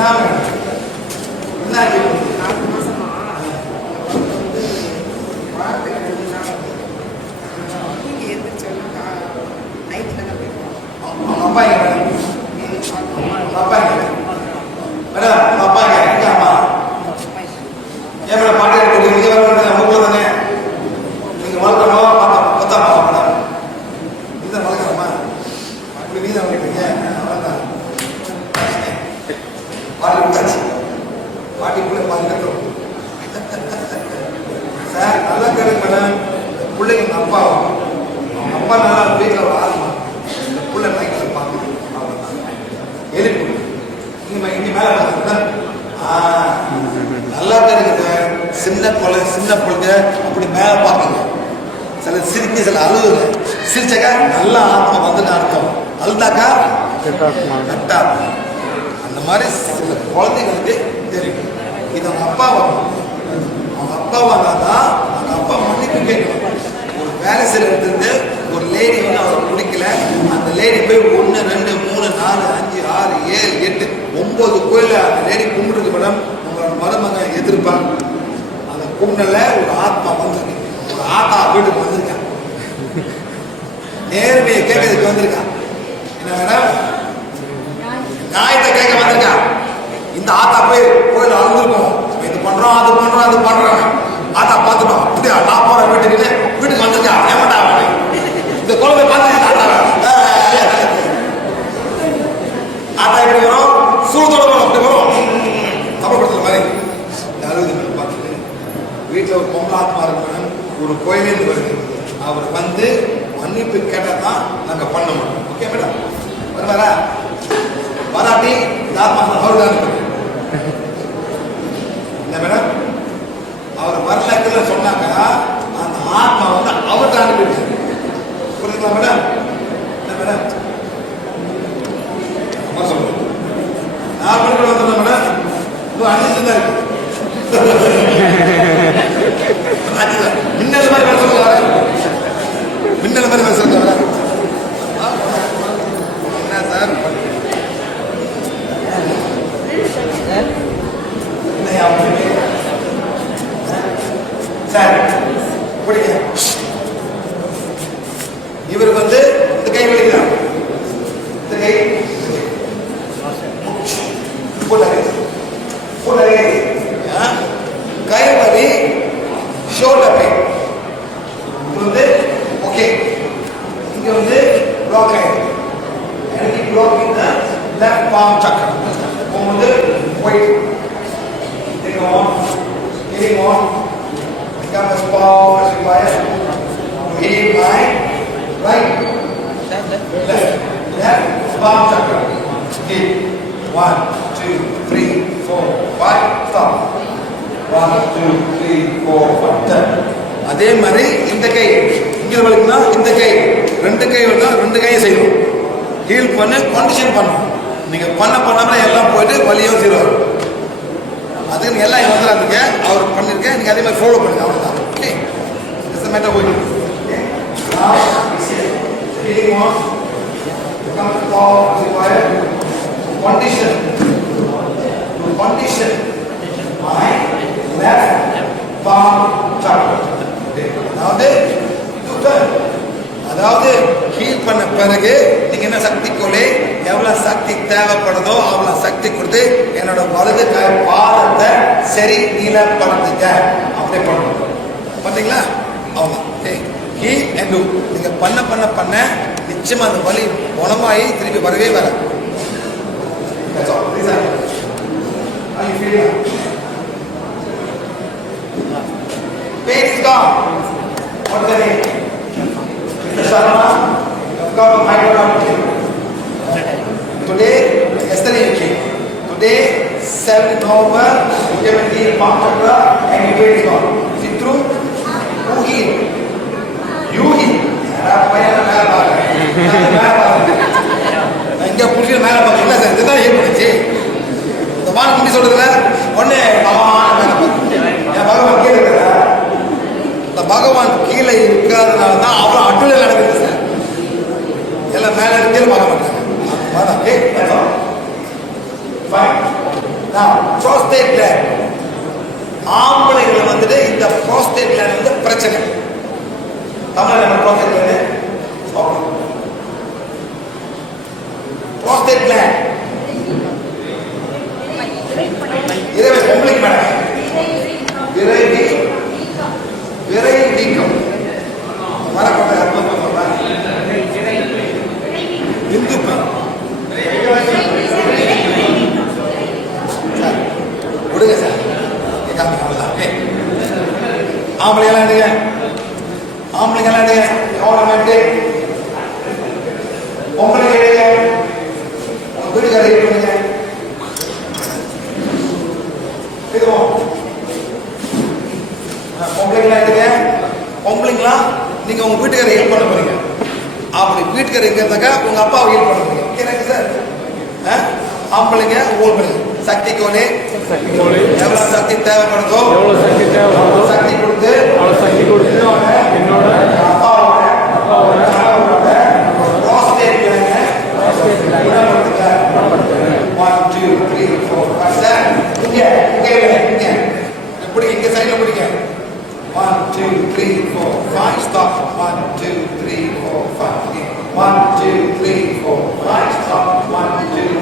என்ன வேணும்? என்ன கேட்கணும்? நாலு மாசமா வாரத்துக்கு ரெண்டு நாள் தூங்கி எந்திரிச்சோன்னா நைட்டில் தான் போயிருக்கோம் அவங்க அப்பா எங்க மேடம்? அவங்க அப்பா எங்க மேடம் அவங்க அப்பா எங்க எங்க அம்மா ஏன் மேடம் பாட்டு எடுத்து நீங்க வர வேண்டியது அவங்க ஊர்ல தானே நீங்க வளர்க்கணும் பார்த்தா பார்த்தா பார்க்க மேடம் நீ தான் வளர்க்கணுமா அப்படி நீ தான் வளர்க்குறீங்க அவ்வளோதான் பாட்டி விட்டாச்சு பாட்டிக்குள்ளே பாதி கட்டும் சார் நல்லா கேளுங்க மேடம் இந்த பிள்ளைங்க எங்கள் அப்பா அவங்க அப்பா நல்லா வீட்டில் ஒரு ஆத்மா இந்த புள்ள நைட்டில் பார்க்கணும் அவ்வளோதான் எழுப்பு இங்கே மேலே நல்லா தெரியுது. சின்ன குழந்தை சின்ன அப்படி மேலே பார்க்குங்க சில சிரிக்க சில அழுகுங்க. சிரிச்சாக்கா நல்ல ஆத்மா வந்துன்னு அர்த்தம். அழுதாக்கா? கரெக்டா அந்த மாதிரி சில குழந்தைங்களுக்கு தெரியும். இது அவங்க அப்பா அவங்க அப்பா வந்தாதான் அவங்க அப்பா மன்னிப்பு கேட்கணும். வேலை செய்யற இடத்துல ஒரு லேடி வந்து அவரை பிடிக்கல. அந்த லேடி போய் ஒன்று ரெண்டு மூணு நாலு அஞ்சு ஆறு ஏழு எட்டு ஒன்பது கோயில அந்த லேடி கும்பிடுறது மேடம் உங்களோட மருமக எதிர்ப்பாங்க. அந்த கும்பிடல ஒரு ஆத்மா வந்திருக்கு. ஒரு ஆத்தா வீட்டுக்கு வந்திருக்கான் நேர்மையை கேட்கறதுக்கு வந்திருக்கான் என்ன மேடம்? நியாயத்தை கேட்க வந்திருக்கான் இந்த ஆத்தா போய் கோயில் அழுந்திருக்கும் இது பண்றோம் அது பண்றோம் அது பண்றோம். ஆத்தா பார்த்துட்டோம். அப்படியா? நான் போற வீட்டுக்கு வீட்டுக்கு ஏமாட்டா இந்த குழந்தை பார்த்து ஆத்தா எப்படி வரும் சூதோட அப்படி வரும் மாதிரி பார்த்துட்டு வீட்டில் ஒரு பொம்பளை ஆத்மா இருக்கணும் ஒரு கோயிலேருந்து வருது அவர் வந்து மன்னிப்பு கேட்டால் தான் நாங்கள் பண்ண மாட்டோம் ஓகே மேடம் வருவாரா வராட்டி தாத்மா அவர் தான் என்ன மேடம் அவர் வரலக்குள்ள சொன்னாங்க அந்த ஆத்மா அவர் தான் அனுப்பிடுச்சு White Take on, hitting on, become as power as required. Hit my right, left, left, palm chakra. Hit. One, two, three, four, five, stop. One, two, three, four, five, ten. அதே மாதிரி இந்த கை இங்க வலிக்குன்னா இந்த கை ரெண்டு கை வந்தா ரெண்டு கையும் செய்யணும் ஹீல் பண்ண கண்டிஷன் பண்ணணும் நீங்கள் பண்ண பண்ணாமல் எல்லாம் போயிட்டு வழியும் ஜீரோ வரும் அதுக்கு நீங்க எல்லாம் வந்துடாதீங்க அவர் பண்ணியிருக்கேன் நீங்க அதே மாதிரி ஃபாலோ பண்ணுங்க. அவ்வளவுதான். Okay it's matter okay now hitting on become power required condition to condition my left palm chakra அதாவது அதாவது ஹீல் பண்ண பிறகு நீங்கள் என்ன சக்தி கொலை எவ்வளவு சக்தி தேவைப்படுதோ அவ்வளவு சக்தி கொடுத்து என்னோட வலது கை பாதத்தை சரி நீளப்படுத்துங்க அப்படி பண்ணணும் பார்த்தீங்களா அவ்வளோ ஹீ அண்ட் டூ நீங்கள் பண்ண பண்ண பண்ண நிச்சயமா அந்த வலி குணமாயி திருப்பி வரவே வர That's all. Pain is gone. What's the name? Mr. Sharma, you've got a. Today, yesterday you came. Today, 7 November, you came and healed palm chakra and your pain is gone. Is it true? Who healed? You healed. யாரா பையன் மேல பாருங்க மேல பாருங்க நான் இங்க புடிச்சு மேல பாருங்க இல்ல சார் இதுதான் ஏற்படுச்சு இந்த வாரம் முடி சொல்றதுல ஒண்ணு பகவான் மேல பாருங்க என் பகவான் கீழே இருக்கிறா இந்த பகவான் கீழே இருக்கிறதுனால தான் அவ்வளோ அட்டுல நடக்குது சார் எல்லாம் மேலே கீழே பார்க்க One, okay, that's all. Fine. ஆம்பளைகள் வந்துட்டு இந்த ப்ரோஸ்டேட் கிளாண்ட் வந்து பிரச்சனை தமிழ்ல நம்ம ப்ரோஸ்டேட் கிளாண்ட் ப்ரோஸ்டேட் கிளாண்ட் ஆம்பளைங்கெல்லாம் எடுங்க ஆம்பளைங்கெல்லாம் எடுங்க கவர்மெண்ட்டு பொம்பளைங்க எடுங்க உங்க வீட்டுக்காரர் ஹெல்ப் பண்ணுங்க இதுவும் பொம்பளைங்களாம் எடுங்க பொம்பளைங்களாம் நீங்க உங்க வீட்டுக்காரர் ஹெல்ப் பண்ண போறீங்க அப்படி வீட்டுக்காரர் எங்க இருந்தாக்கா உங்க அப்பாவை ஹெல்ப் பண்ண போறீங்க எனக்கு சார் ஆ? ஆம்பளைங்க ஓல் பண்ணுங்க சக்தி கோலி எவ்வளவு சக்தி தேவைப்படுதோ எவ்வளோ சக்தி தேவைப்படுதோ சக்தி கொடுத்து அவ்வளோ சக்தி கொடுத்து என்னோட அப்பாவோட அப்பாவோட gland குணப்படுத்துங்க. One, two, three, four, five, seven. இங்க, இங்க இங்க. இப்படி இங்க சைடுல பிடிங்க one two three four five stop one two three four five one two three four five stop one two three four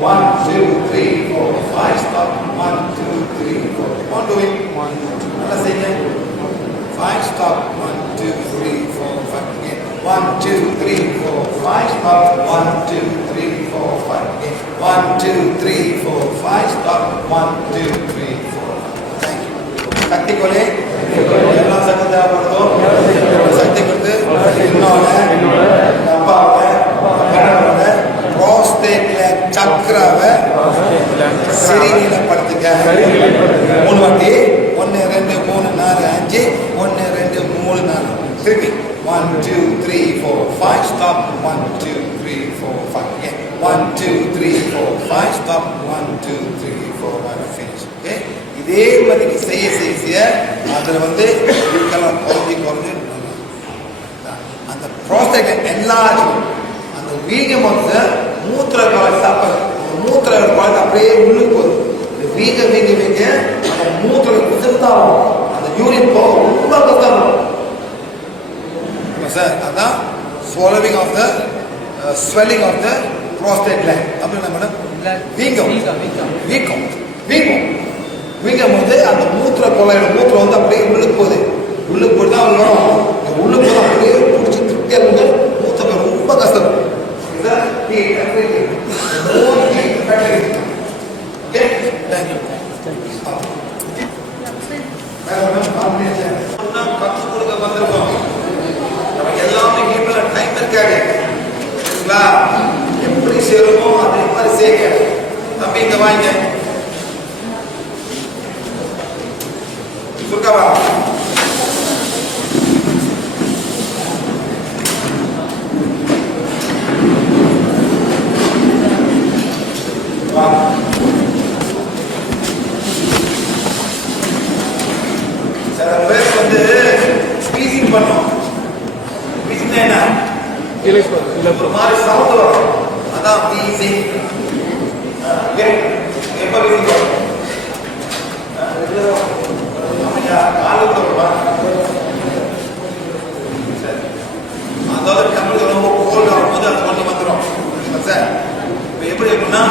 five one two three four five stop one two three four one two one நல்லா செய்யுங்க Five stop, one, two, three, four, five again. One, two, three, four, five stop, one, two, three, four, five again. One, two, three, four, five stop, one, two, three, four. Thank you. சக்தி கொலை எல்லாம் சக்தி தேவைப்படுதோ சக்தி கொடுத்து என்னோட கணவனோட prostate-ல சக்கராவை மூணு வாட்டி. ஒன்று ரெண்டு மூணு நாலு அஞ்சு. ஒன்று ரெண்டு மூணு நாலு. திருப்பி. One two three four five stop one two three four five one two three four five stop one two three four five finish okay இதே மாதிரி செய்ய செய்ய செய்ய அதில் வந்து இதுக்கெல்லாம் குறைஞ்சி குறைஞ்சி. அந்த ப்ரோஸ்டேட் enlargement அந்த வீரியம் வந்து மூத்திர சாப்பிடு அந்த மூத்திர குழந்தை அப்படியே உள்ளுக்கு போகுது. வீங்க வீங்க வீங்க அந்த மூத்திர குசிர்த்தாகும் அந்த யூரின் போக ரொம்ப கஷ்டம் சார் அதான் swallowing of the swelling of the prostate gland. தமிழ் என்ன மேடம் வீங்கம் வீக்கம் வீங்கம் வீங்கும் போது அந்த மூத்திர குழாயோட மூத்திரம் வந்து அப்படியே உள்ளுக்கு போகுது உள்ளுக்கு போய் தான் உள்ளுக்கு போய் அப்படியே பிடிச்சி திருப்தியாக இருந்து மூத்திரம் ரொம்ப கஷ்டம் இதுதான் heat, everything. The whole heat, everything. Okay? Thank you. வேற ஒண்ணும் combination. ஒண்ணா கற்றுக் கொடுக்க வந்திருக்கோம் நமக்கு எல்லாமே வீட்டுல டைம் இருக்காது சரிங்களா எப்படி சேருமோ அதே மாதிரி செய்யுங்க தம்பி இங்க வாங்க சுருக்கவா வா. சில பேர் வந்து ஸ்பீசிங் பண்ணோம் ஸ்பீசிங் என்ன இல்லை இல்லை ஒரு மாதிரி சவுண்ட் வரும். அதான் வீசி எப்ப வீசி. அதாவது கம்ப்யூட்டர் ரொம்ப கோல்ட் ஆகும்போது அது ஒன்று வந்துடும் சார் இப்போ எப்படி இருக்குன்னா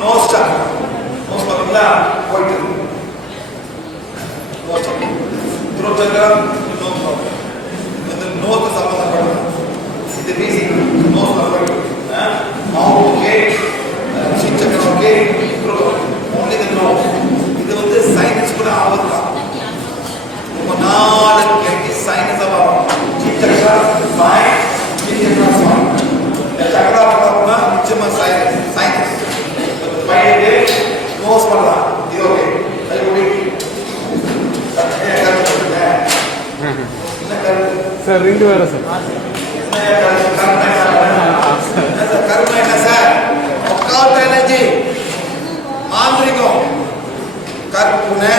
நோ ஸ்டாக் நோஸ் பார்த்தீங்களா போயிட்டு நோ நோ வந்து நோக்கு சம்பந்தப்படும் இது வீசி nose perfect mouth okay seat சக்கரம் ஓகே only the நோ இது வந்து சைனஸ் கூட ஆவதுதான் ரொம்ப நாள் கெட்டி சைனஸ் ஆகும் சிச்சக்கா சக்கரம் சிச்சக்கா சீட் இந்த சக்கரா பண்ணா நிச்சயமா சைனஸ் சைனஸ் பையனுக்கு நோஸ் பண்ணலாம். இது ஓகே அது ஓகே என்ன கருத்து? சார் ரெண்டு வேறு சார். பூனை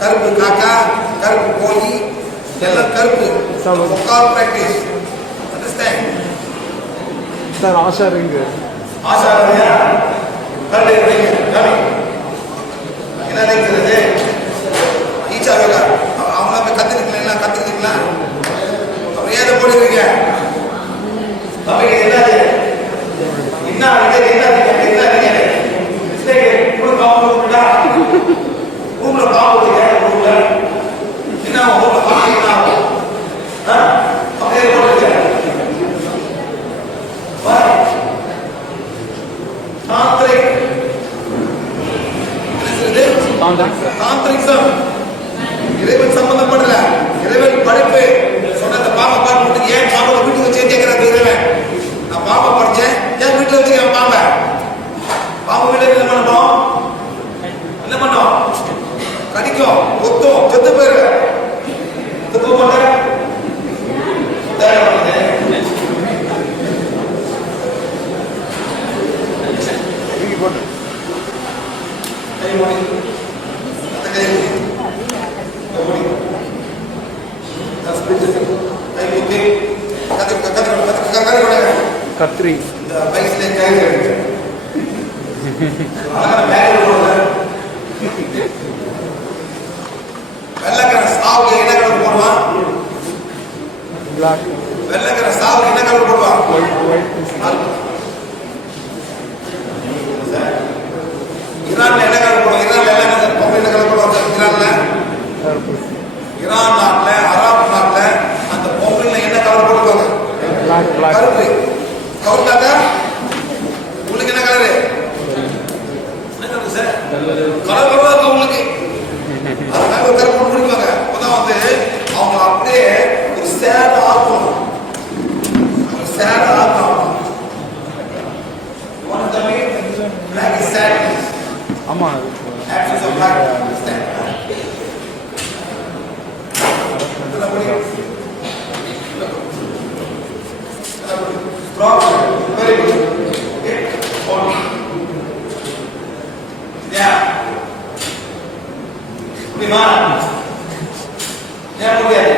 கருப்பு காக்கா கருப்பு கோழி எல்லாம் கருப்பு. முக்கால் பிராக்டிஸ் அண்டர்ஸ்டாண்ட் சார் ஆஷா இருக்கு ஆஷா என்ன நினைக்கிறது? இரான் நாட்டில் அராப் நாட்டில் அந்த பொங்கல்ல என்ன கவர் போட்டுருவாங்க கருப்பு. Cover imara. Jambo gani?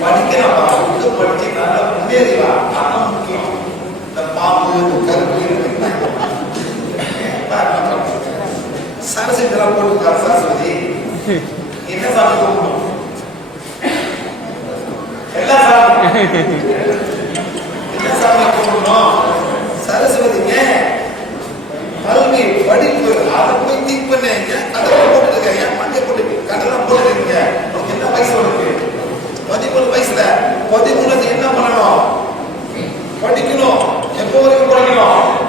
படிக்கிறவா விட்டு படிச்சு நல்லா சரஸ்வதி இதெல்லாம் போட்டுருக்காரு சரஸ்வதி என்ன சாமி கூப்பிடும் எல்லா என்ன சாமி கூப்பிடணும் சரஸ்வதிங்க கல்வி படிப்பு அதை போய் திங்க் பண்ணீங்க பதிமூணு வயசுல பதிமூணு என்ன பண்ணணும்? படிக்கணும். எப்போ வரைக்கும் படிக்கணும்.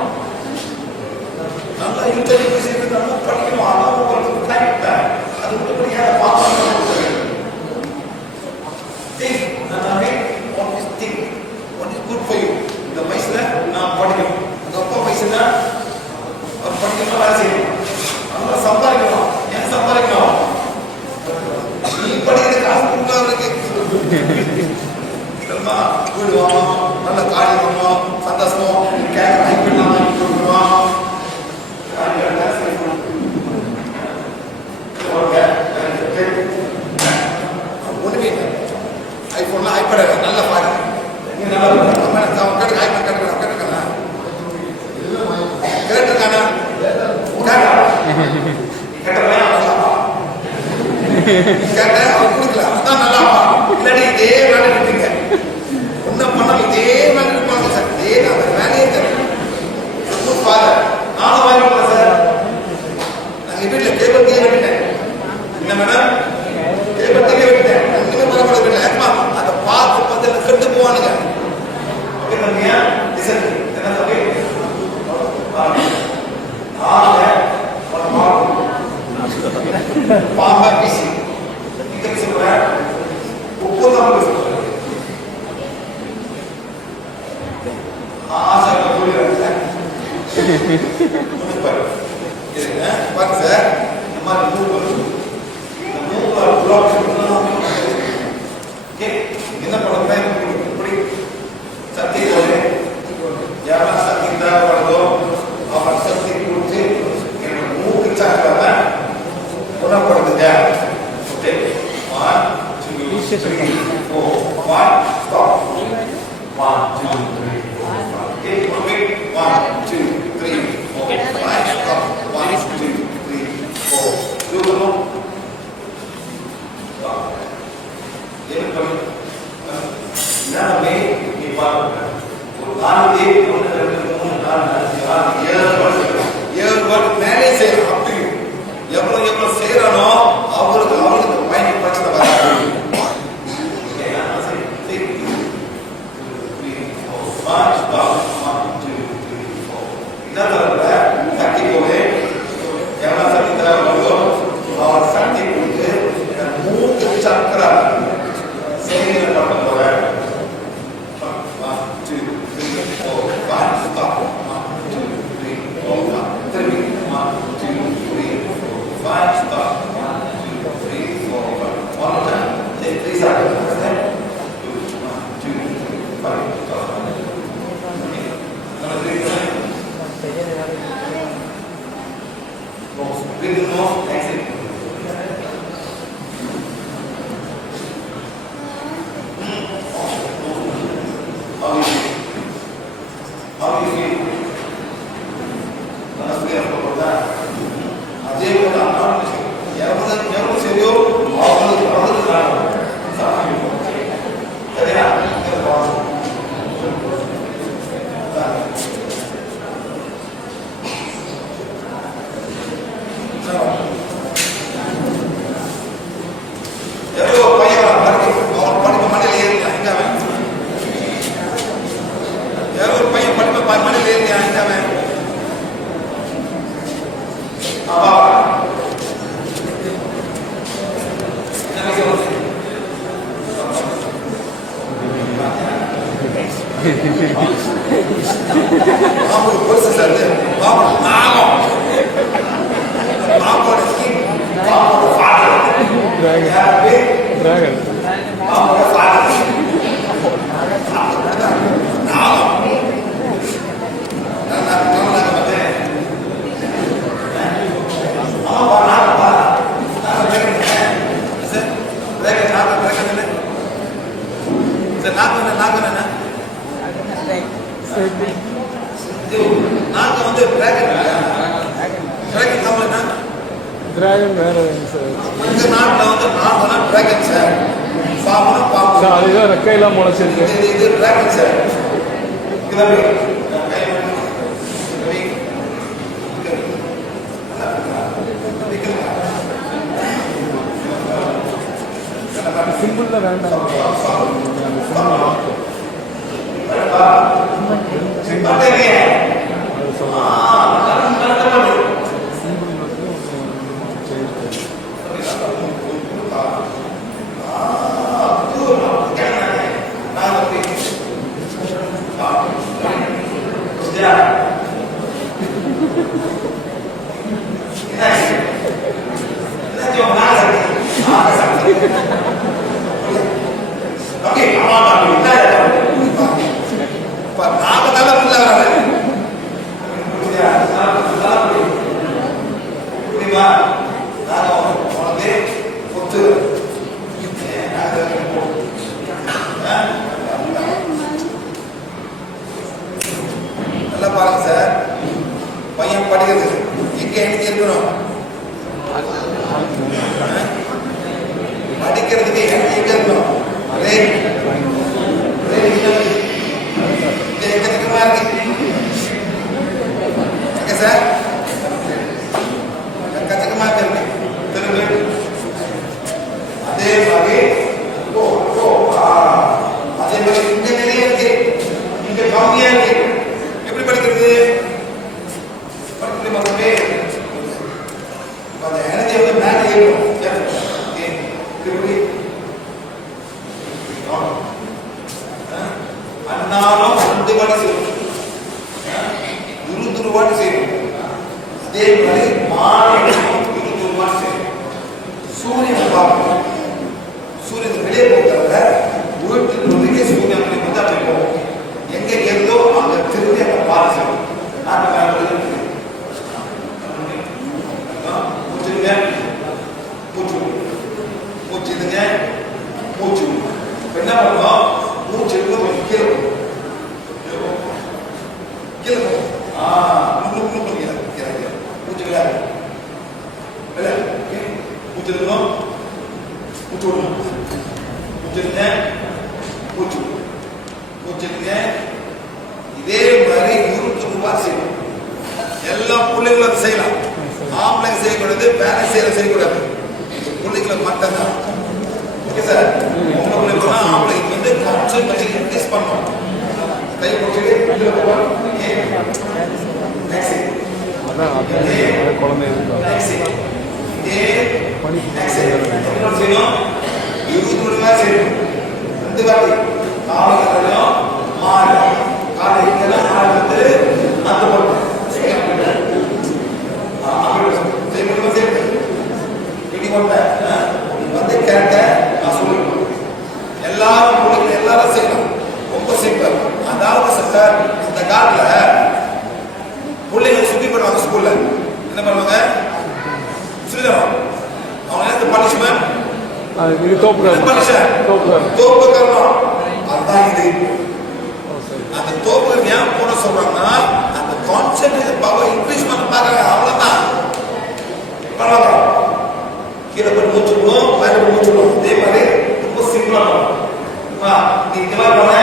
இதே மாதிரி இருப்பீங்க ஒன்னும் பண்ணால் இதே மாதிரி இருப்பாங்க சார். இதே தான். வாங்க நானும் வாங்கி போங்க என்ன மேடம் கேபிள் டிவி வெட்டிட்டேன் ஒண்ணுமே பரவாயில்ல போவானுங்க. என்ன சொல்லி நாங்க பாம்பா பிசி இங்க சொல்றேன். உப்பு தான் with no accident. நாக்கு நாக்கு என்ன நாக்கு வந்து டிராகன் டிராகன் தமிழ் என்ன டிராகன் வேற சார் இந்த நாட்டில் வந்து வேண்டாம். செம்பட்டே ஆ படிக்கிறதுக்கு எனக்கு எங்க இருக்கணும்? அதே எங்க இருக்கமா இருக்கு? சார்? செய்யக்கூடாது வேலை செய்யற செய்யக்கூடாது. பிள்ளைங்களுக்கு மட்டும்தான் ஓகே சார் உங்க பிள்ளைங்களா அவங்களுக்கு வந்து கான்சன்ட்ரேஷன் இன்க்ரீஸ் பண்ணணும். கை போட்டு அதான் குழந்தை இருக்காங்க நெக்ஸ்ட் செய்யணும் செய்யணும். ரெண்டு வாட்டி காலையிலும் மாலை. காலையில மாலை வந்து அந்த வந்து கேட்ட நான் சொல்லிருக்கேன் எல்லாரும் பிள்ளைங்க எல்லாரும் செய்யணும். ரொம்ப சிம்பிள் அதாவது சார் இந்த காலத்துல பிள்ளைங்க சுத்தி பண்ணுவாங்க ஸ்கூல்ல என்ன பண்ணுவாங்க? சுத்திடுவாங்க அவங்க என்ன பனிஷ்மெண்ட் இது தோப்புக்காரு தோப்பு கரணம் அதுதான் இது. அந்த தோப்பு ஏன் போட சொல்றாங்கன்னா அந்த கான்சென்ட்ரேஷன் பவர் இன்க்ரீஸ் பண்ண பாக்குறாங்க அவ்வளவுதான். பரவாயில்ல. கீழே போய் மூச்சுக்கணும் மேலே போய் மூச்சுக்கணும் இதே மாதிரி ரொம்ப சிம்பிளா நீ இந்த மாதிரி பண்ண